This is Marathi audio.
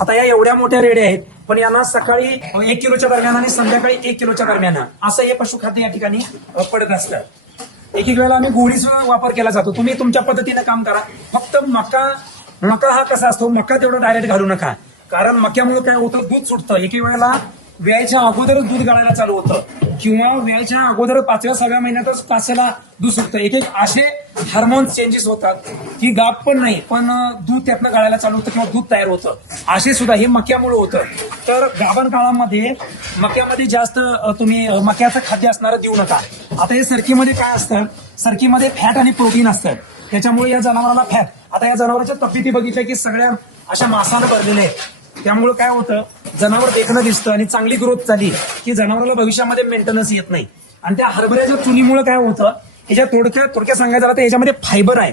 आता या एवढ्या मोठ्या रेड्या आहेत, पण यांना सकाळी 1 किलोच्या दरम्यान आणि संध्याकाळी 1 किलोच्या दरम्यान असं हे पशुखाद्य या ठिकाणी पडत असतं. एक वेळेला आम्ही गोळीचा वापर केला जातो. तुम्ही तुमच्या पद्धतीने काम करा. फक्त मका हा कसा असतो, मका तेवढं डायरेक्ट घालू नका, कारण मक्यामुळे काय होतं, दूध सुटतं. एक वेळेला वेळेच्या अगोदरच दूध गाळायला चालू होतं, किंवा वेळेच्या अगोदर 5व्या-6व्या महिन्यातच कासेला दूध सुटतं. एक असे हार्मोन चेंजेस होतात की गाप पण नाही, पण दूध त्यातनं गाळायला चालू होतं किंवा दूध तयार होतं. असे सुद्धा हे मक्यामुळे होतं. तर गाभण काळामध्ये मक्यामध्ये जास्त तुम्ही मक्याचं खाद्य असणारं देऊ नका. आता हे सरकीमध्ये काय असतं, सरकीमध्ये फॅट आणि प्रोटीन असतं, त्याच्यामुळे या जनावराला फॅट. आता या जनावरांच्या तब्येती बघितल्या की सगळ्या अशा मांसानं भरलेल्या आहेत. त्यामुळे काय होतं, जनावर देखणं दिसतं आणि चांगली ग्रोथ झाली की जनावराला भविष्यामध्ये मेंटेनन्स येत नाही. आणि त्या हरभऱ्याच्या चुलीमुळे काय होतं, ह्याच्या थोडक्यात सांगायचं झालं तर याच्यामध्ये फायबर आहे.